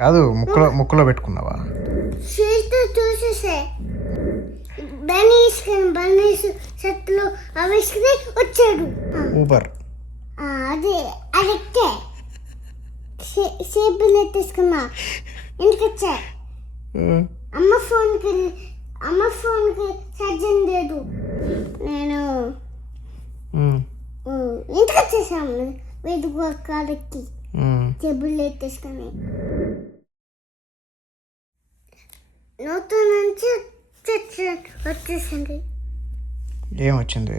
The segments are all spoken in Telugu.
కాదు, ముక్కులో పెట్టుకున్నావా? చేతితో చూసేసే బనీస్ చెట్లు అవి వేసుకుని వచ్చాడు. ఊబర్ అదే అదెక్కే సేపులు తీసుకున్నా ఇంటికి వచ్చా. అమ్మ ఫోన్కి ఛార్జింగ్ లేదు. నేను ఇంటికి వచ్చేసాము. వెతుకు కాడెక్కి చెబులు తీసుకుని నూతన నుంచి వచ్చేసింది. ఏమొచ్చింది?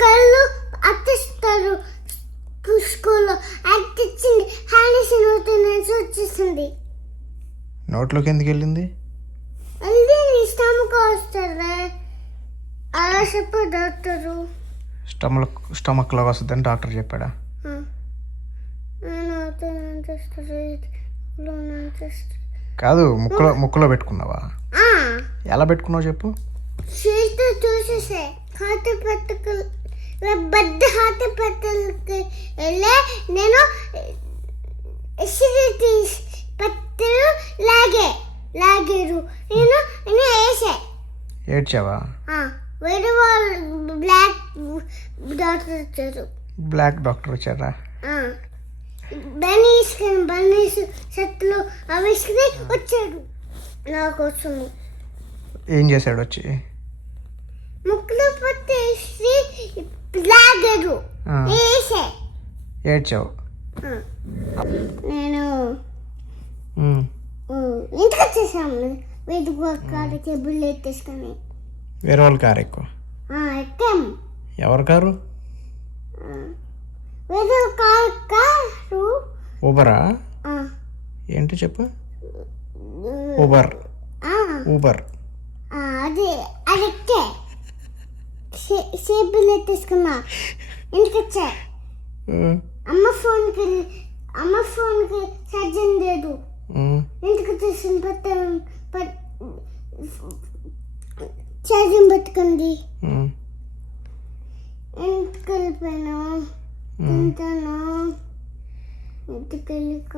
కళ్ళు అత్తిస్తారు స్కూల్లో అత్తిచ్చింది. హానిసి నూతన నుంచి వచ్చేసింది. నోట్లోకి ఎందుకు వెళ్ళింది? అది స్టమక్ వస్తుంది అలా చెప్పారు డాక్టరు. స్టమక్లోకి వస్తుందని డాక్టర్ చెప్పాడా? కాదు, ముక్కులో పెట్టుకున్నావా? ఎలా పెట్టుకున్నావు చెప్పు. చేతితో చూసేసే హాస్పిటల్కి వెళ్ళే నేను ఎసిడిటీ పత్తులు లాగారు. నేను వేసే ఏడ్చావా? వేరే వాళ్ళు బ్లాక్ డాక్టర్ వచ్చారు. బ్లాక్ డాక్టర్ వచ్చారా? బనీస్ చెట్లు అవి వేసుకుని వచ్చాడు నా కోసము. ఏం చేశాడు వచ్చి? ముక్కులో పట్టేసి లాగారు. వేసే ఏడ్చావు? నేను ఇంటికి వచ్చేసాము. వెతుకు కాడకి బుల్లెట్ తీసుకొని. వేరే వాళ్ళ కారు ఎక్కువ ఎక్కాము. ఎవరి కారు? వేరే కారు. ఊబరా? ఏంటి చెప్పు. ఊబర్ అదే అదెక్కే సేపులు తీసుకున్నా ఇంటికి వచ్చా. అమ్మ ఫోన్కి ఛార్జింగ్ లేదు. ఇంటికి వచ్చేసిన ఛార్జింగ్ పెట్టుకుంది. ఇంటికి వెళ్ళిపోయాను. తింటాను. ఇంటికి వెళ్ళిక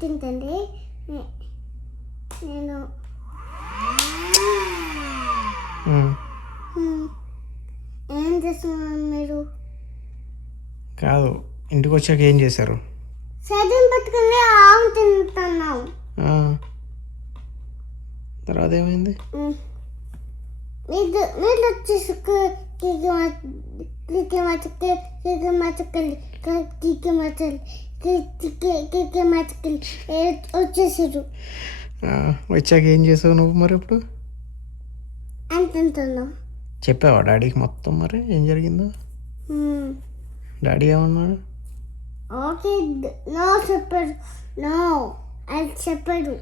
తింటండి. నేను ఏం చేస్తున్నాను మీరు? కాదు, ఇంటికి వచ్చాక ఏం చేశారు? ఛార్జింగ్ పెట్టుకుని ఆవు తింటున్నావు. తర్వాత ఏమైంది? మీరు వచ్చేసి వచ్చేసారు. వచ్చాక ఏం చేసావు నువ్వు మరి? ఇప్పుడు అంటున్నావు. చెప్పావా డాడీకి మొత్తం మరి ఏం జరిగిందో? డాడీ ఏమన్నాడు? ఓకే నో చెప్పాడు. నో అది చెప్పాడు.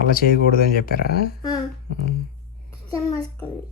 అలా చేయకూడదని చెప్పారా? చెమ్మస్కెళ్ళి